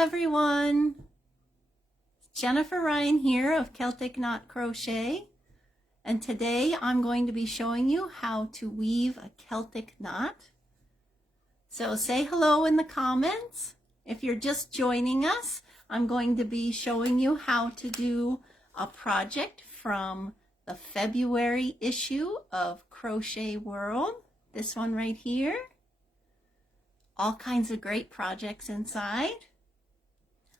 everyone. Jennifer Ryan here of Celtic Knot Crochet, and today I'm going to be showing you how to weave a Celtic knot. So say hello in the comments. If you're just joining us, I'm going to be showing you how to do a project from the February issue of Crochet World. This one right here. All kinds of great projects inside.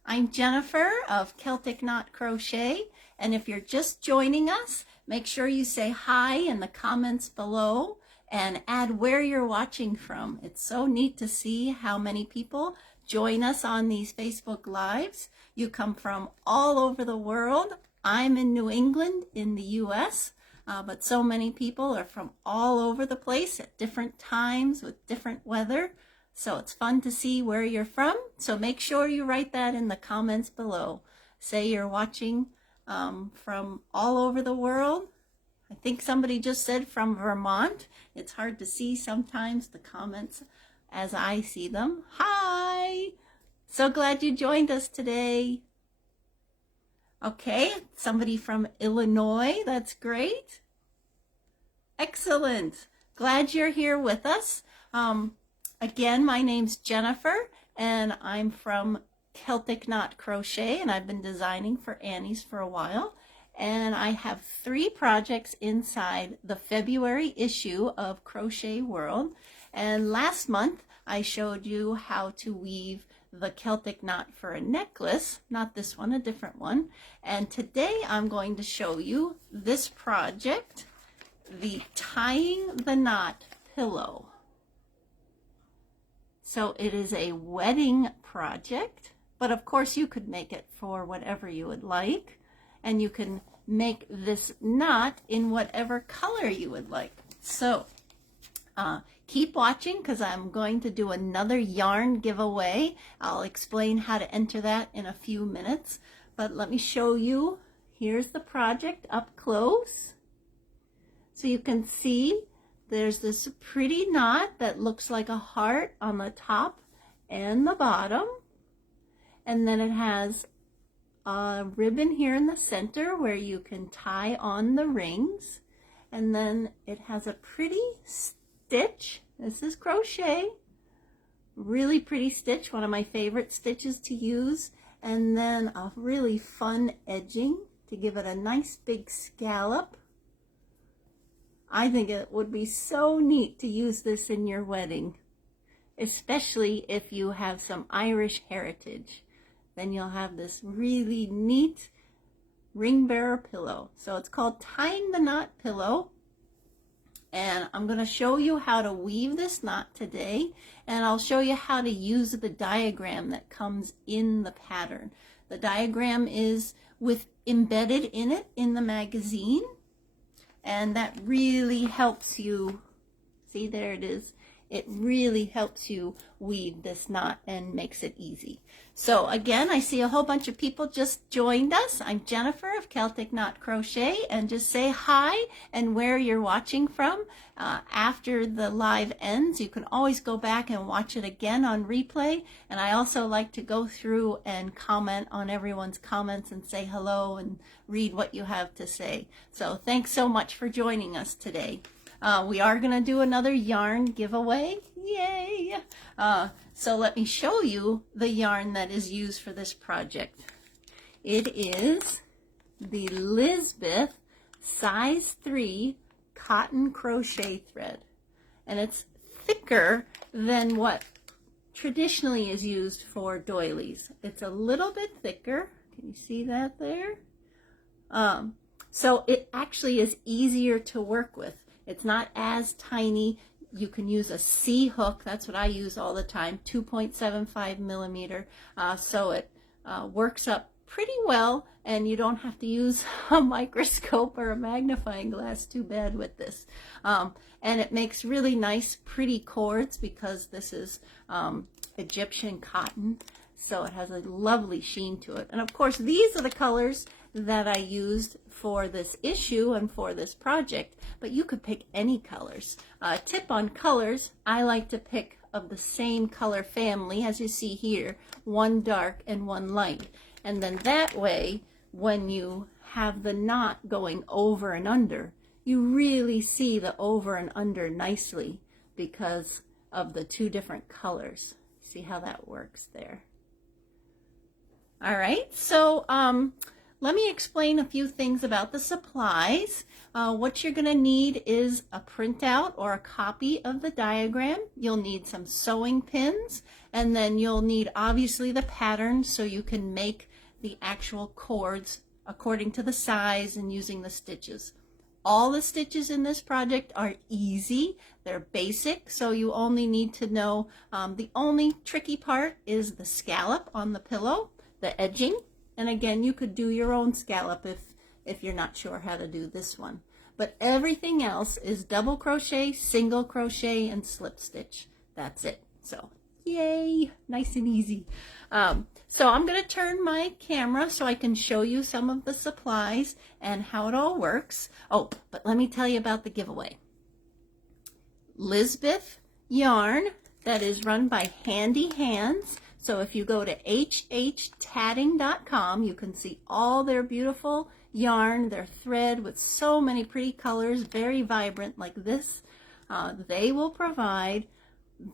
I'm Jennifer of Celtic Knot Crochet, and if you're just joining us, make sure you say hi in the comments below and add where you're watching from. It's so neat to see how many people join us on these Facebook Lives. You come from all over the world. I'm in New England in the US, but so many people are from all over the place at different times with different weather. So it's fun to see where you're from. So make sure you write that in the comments below. Say you're watching from all over the world. I think somebody just said from Vermont. It's hard to see sometimes the comments as I see them. Hi! So glad you joined us today. Okay, somebody from Illinois. That's great. Excellent. Glad you're here with us. Again, my name's Jennifer, and I'm from Celtic Knot Crochet, and I've been designing for Annie's for a while. And I have 3 projects inside the February issue of Crochet World. And last month, I showed you how to weave the Celtic knot for a necklace, not this one, a different one. And today, I'm going to show you this project, the Tying the Knot Pillow. So it is a wedding project, but of course you could make it for whatever you would like, and you can make this knot in whatever color you would like. So keep watching because I'm going to do another yarn giveaway. I'll explain how to enter that in a few minutes, but let me show you. Here's the project up close. So you can see there's this pretty knot that looks like a heart on the top and the bottom. And then it has a ribbon here in the center where you can tie on the rings. And then it has a pretty stitch. This is crochet. Really pretty stitch, one of my favorite stitches to use. And then a really fun edging to give it a nice big scallop. I think it would be so neat to use this in your wedding, especially if you have some Irish heritage. Then you'll have this really neat ring bearer pillow. So it's called Tying the Knot Pillow. And I'm going to show you how to weave this knot today. And I'll show you how to use the diagram that comes in the pattern. The diagram is embedded in it in the magazine. And that really helps you, see there it is, it really helps you weave this knot and makes it easy. So again, I see a whole bunch of people just joined us. I'm Jennifer of Celtic Knot Crochet, and just say hi and where you're watching from. After the live ends, you can always go back and watch it again on replay. And I also like to go through and comment on everyone's comments and say hello and read what you have to say. So thanks so much for joining us today. We are going to do another yarn giveaway. Yay! So let me show you the yarn that is used for this project. It is the Lisbeth size 3 cotton crochet thread. And it's thicker than what traditionally is used for doilies. It's a little bit thicker. Can you see that there? So it actually is easier to work with. It's not as tiny. You can use a C hook. That's what I use all the time, 2.75 millimeter. So it works up pretty well, and you don't have to use a microscope or a magnifying glass too bad with this. And it makes really nice, pretty cords because this is Egyptian cotton. So it has a lovely sheen to it. And of course, these are the colors that I used for this issue and for this project, but you could pick any colors. Tip on colors, I like to pick of the same color family, as you see here, one dark and one light. And then that way, when you have the knot going over and under, you really see the over and under nicely because of the two different colors. See how that works there? All right, so let me explain a few things about the supplies. What you're going to need is a printout or a copy of the diagram. You'll need some sewing pins, and then you'll need obviously the pattern so you can make the actual cords according to the size and using the stitches. All the stitches in this project are easy. They're basic, so you only need to know the only tricky part is the scallop on the pillow, the edging. And again, you could do your own scallop if you're not sure how to do this one. But everything else is double crochet, single crochet, and slip stitch. That's it. So yay, nice and easy. So I'm going to turn my camera so I can show you some of the supplies and how it all works. Oh, but let me tell you about the giveaway. Lisbeth yarn that is run by Handy Hands. So if you go to hhtatting.com, you can see all their beautiful yarn, their thread with so many pretty colors, very vibrant like this. They will provide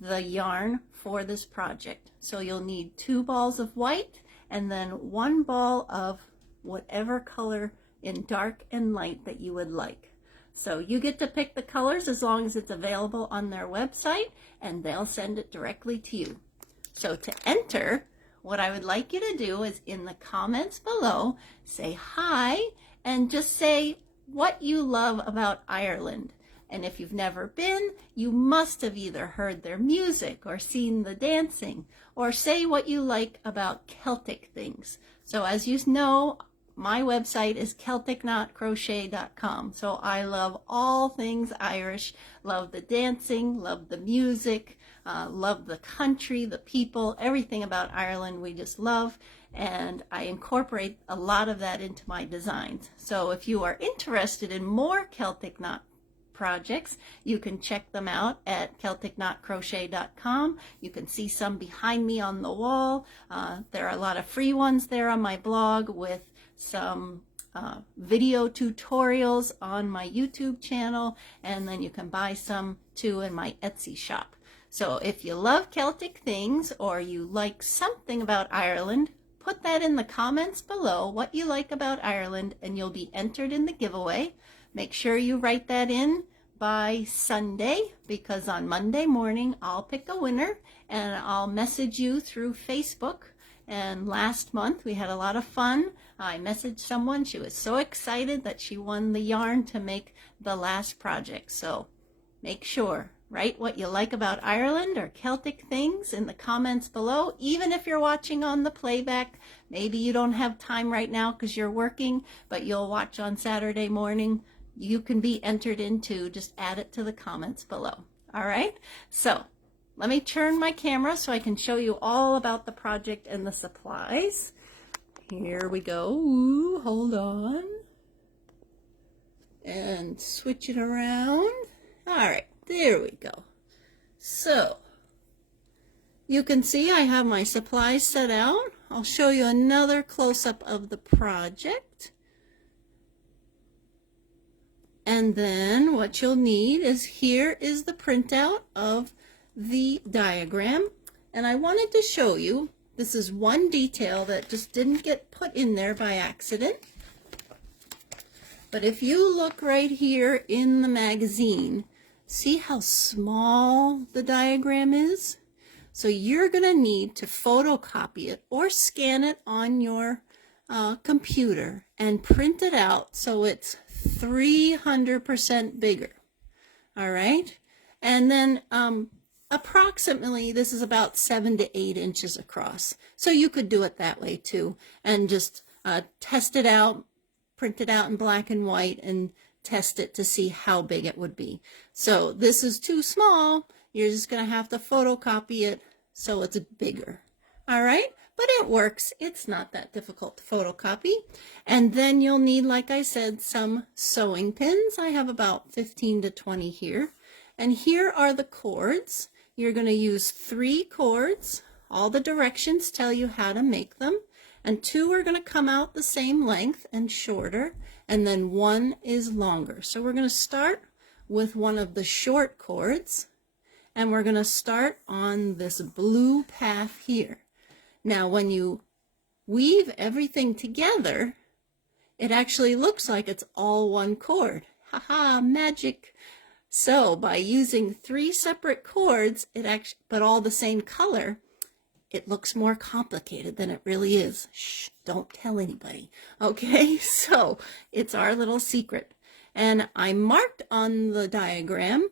the yarn for this project. So you'll need 2 balls of white and then 1 ball of whatever color in dark and light that you would like. So you get to pick the colors as long as it's available on their website, and they'll send it directly to you. So to enter, what I would like you to do is in the comments below, say hi and just say what you love about Ireland. And if you've never been, you must have either heard their music or seen the dancing, or say what you like about Celtic things. So as you know, my website is CelticKnotCrochet.com. So I love all things Irish, love the dancing, love the music, love the country, the people, everything about Ireland we just love. And I incorporate a lot of that into my designs. So if you are interested in more Celtic knot projects, you can check them out at CelticKnotCrochet.com. You can see some behind me on the wall. There are a lot of free ones there on my blog with some video tutorials on my YouTube channel, and then you can buy some too in my Etsy shop. So if you love Celtic things or you like something about Ireland, put that in the comments below, what you like about Ireland, and you'll be entered in the giveaway. Make sure you write that in by Sunday, because on Monday morning I'll pick a winner and I'll message you through Facebook. And last month we had a lot of fun. I messaged someone. She was so excited that she won the yarn to make the last project. So make sure, write what you like about Ireland or Celtic things in the comments below. Even if you're watching on the playback, maybe you don't have time right now because you're working, but you'll watch on Saturday morning, you can be entered into, just add it to the comments below. All right, so let me turn my camera so I can show you all about the project and the supplies. Here we go. Ooh, hold on. And switch it around. All right, there we go. So you can see I have my supplies set out. I'll show you another close-up of the project. And then what you'll need is, here is the printout of the diagram. And I wanted to show you, this is one detail that just didn't get put in there by accident. But if you look right here in the magazine, see how small the diagram is? So you're going to need to photocopy it or scan it on your computer and print it out so it's 300% bigger. All right, and then approximately this is about 7 to 8 inches across. So you could do it that way too, and just test it out, print it out in black and white, and test it to see how big it would be. So this is too small. You're just going to have to photocopy it so it's bigger. All right, but it works. It's not that difficult to photocopy. And then you'll need, like I said, some sewing pins. I have about 15 to 20 here. And here are the cords. you're going to use 3 cords. All the directions tell you how to make them. And 2 are going to come out the same length and shorter, and then 1 is longer. So we're going to start with one of the short cords, and we're going to start on this blue path here. Now when you weave everything together, it actually looks like it's all one cord. Haha, magic! So by using 3 separate cords, but all the same color, it looks more complicated than it really is. Shh, don't tell anybody. Okay, so it's our little secret. And I marked on the diagram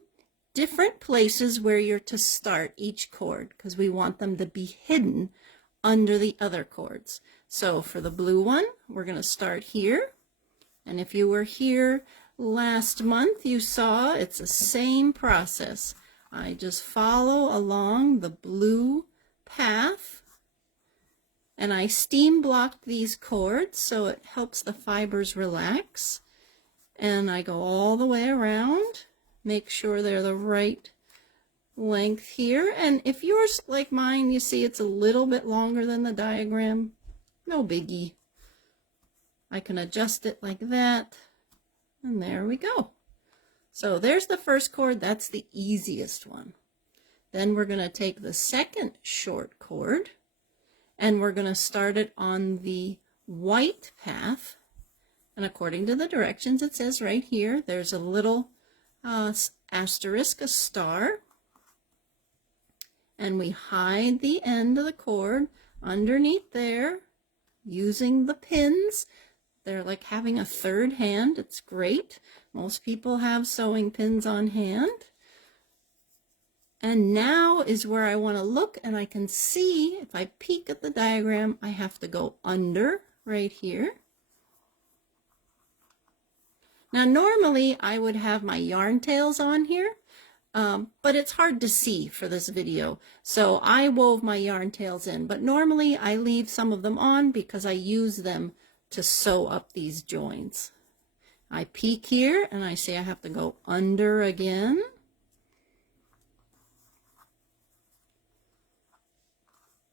different places where you're to start each cord because we want them to be hidden under the other cords. So for the blue one, we're going to start here. And if you were here last month, you saw it's the same process. I just follow along the blue path, and I steam block these cords so it helps the fibers relax, and I go all the way around, make sure they're the right length here. And if yours, like mine, you see it's a little bit longer than the diagram, no biggie. I can adjust it like that, and there we go. So there's the first cord. That's the easiest one. Then we're going to take the second short cord, and we're going to start it on the white path. And according to the directions, it says right here, there's a little asterisk, a star. And we hide the end of the cord underneath there using the pins. They're like having a third hand. It's great. Most people have sewing pins on hand. And now is where I want to look, and I can see, if I peek at the diagram, I have to go under right here. Now normally I would have my yarn tails on here, but it's hard to see for this video. So I wove my yarn tails in, but normally I leave some of them on because I use them to sew up these joins. I peek here and I say I have to go under again.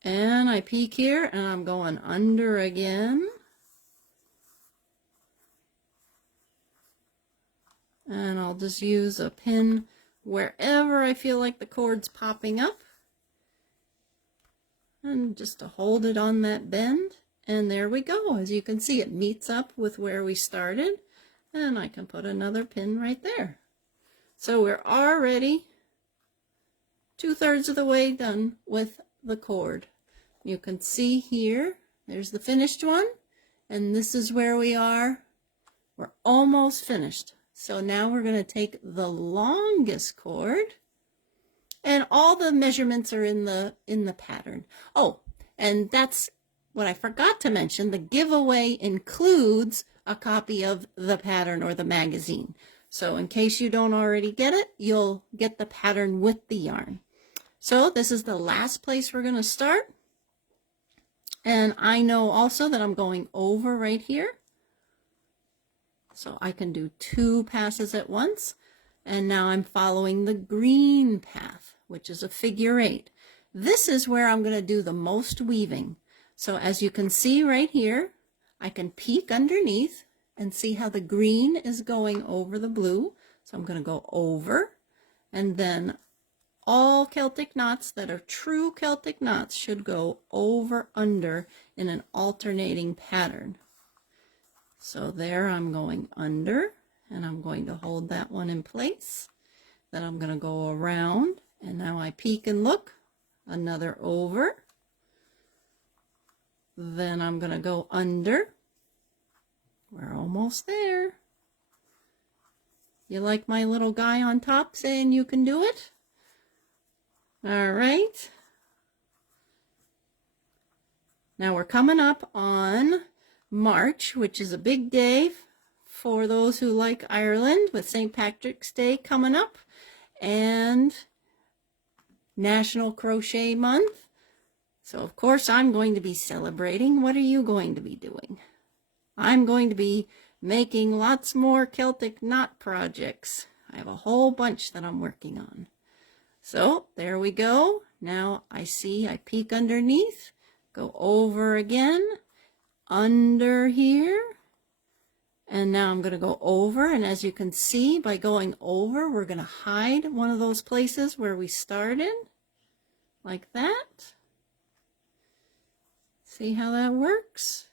And I peek here and I'm going under again. And I'll just use a pin wherever I feel like the cord's popping up. And just to hold it on that bend. And there we go. As you can see, it meets up with where we started. And I can put another pin right there. So we're already 2/3 of the way done with the cord. You can see here, there's the finished one, and this is where we are. We're almost finished. So now we're going to take the longest cord, and all the measurements are in the pattern. Oh, and that's what I forgot to mention. The giveaway includes a copy of the pattern or the magazine. So in case you don't already get it, you'll get the pattern with the yarn. So this is the last place we're going to start. And I know also that I'm going over right here. So I can do 2 passes at once. And now I'm following the green path, which is a figure 8. This is where I'm going to do the most weaving. So as you can see right here, I can peek underneath and see how the green is going over the blue. So I'm going to go over, and then all Celtic knots that are true Celtic knots should go over under in an alternating pattern. So there I'm going under, and I'm going to hold that one in place. Then I'm going to go around, and now I peek and look, another over. Then I'm going to go under. We're almost there. You like my little guy on top saying you can do it? All right. Now we're coming up on March, which is a big day for those who like Ireland, with St. Patrick's Day coming up and National Crochet Month. So of course I'm going to be celebrating. What are you going to be doing? I'm going to be making lots more Celtic knot projects. I have a whole bunch that I'm working on. So there we go. Now I see I peek underneath, go over again, under here, and now I'm going to go over, and as you can see, by going over, we're going to hide one of those places where we started, like that. See how that works?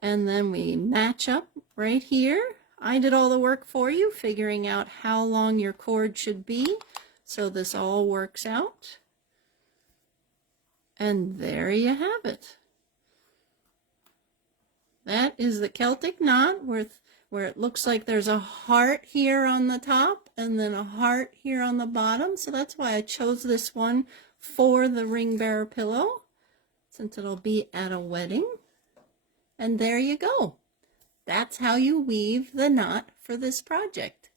And then we match up right here. I did all the work for you, figuring out how long your cord should be, so this all works out. And there you have it. That is the Celtic knot where it looks like there's a heart here on the top and then a heart here on the bottom. So that's why I chose this one for the ring bearer pillow, since it'll be at a wedding. And there you go. That's how you weave the knot for this project.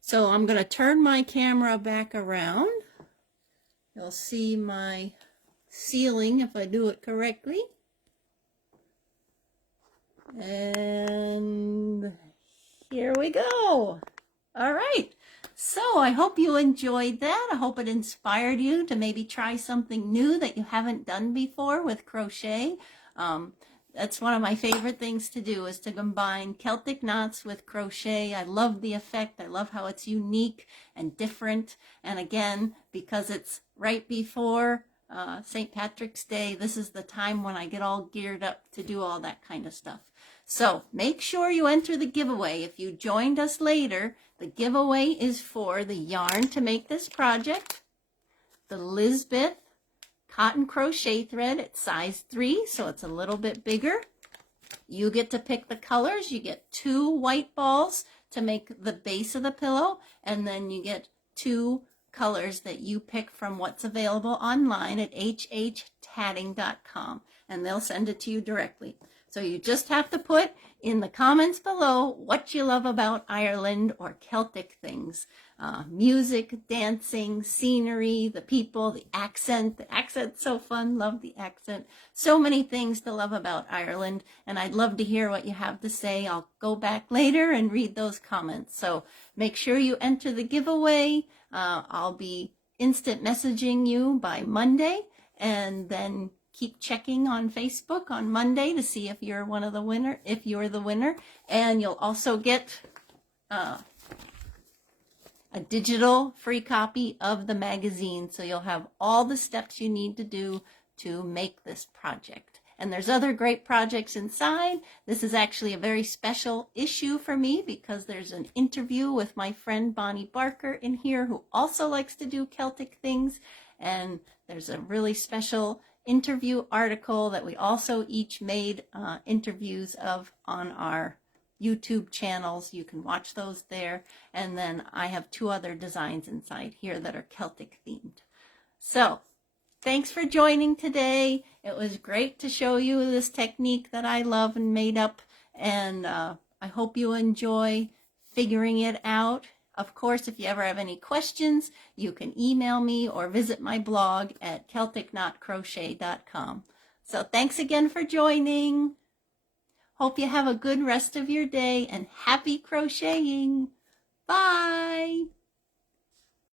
So I'm going to turn my camera back around. You'll see my ceiling if I do it correctly. And here we go. All right. So I hope you enjoyed that. I hope it inspired you to maybe try something new that you haven't done before with crochet. That's one of my favorite things to do, is to combine Celtic knots with crochet. I love the effect. I love how it's unique and different. And again, because it's right before St. Patrick's Day, this is the time when I get all geared up to do all that kind of stuff. So make sure you enter the giveaway. If you joined us later, the giveaway is for the yarn to make this project, the Lisbeth cotton crochet thread at size 3, so it's a little bit bigger. You get to pick the colors. You get 2 white balls to make the base of the pillow, and then you get 2 colors that you pick from what's available online at hhtatting.com, and they'll send it to you directly. So you just have to put in the comments below what you love about Ireland or Celtic things. Music, dancing, scenery, the people, the accent. The accent's so fun. Love the accent. So many things to love about Ireland, and I'd love to hear what you have to say. I'll go back later and read those comments. So make sure you enter the giveaway. I'll be instant messaging you by Monday, and then keep checking on Facebook on Monday to see if you're the winner, and you'll also get a digital free copy of the magazine, so you'll have all the steps you need to do to make this project. And there's other great projects inside. This is actually a very special issue for me because there's an interview with my friend Bonnie Barker in here, who also likes to do Celtic things, and there's a really special interview article that we also each made interviews of on our YouTube channels. You can watch those there. And then I have 2 other designs inside here that are Celtic themed. So thanks for joining today. It was great to show you this technique that I love and made up. And I hope you enjoy figuring it out. Of course, if you ever have any questions, you can email me or visit my blog at CelticKnotCrochet.com. So thanks again for joining. Hope you have a good rest of your day and happy crocheting. Bye.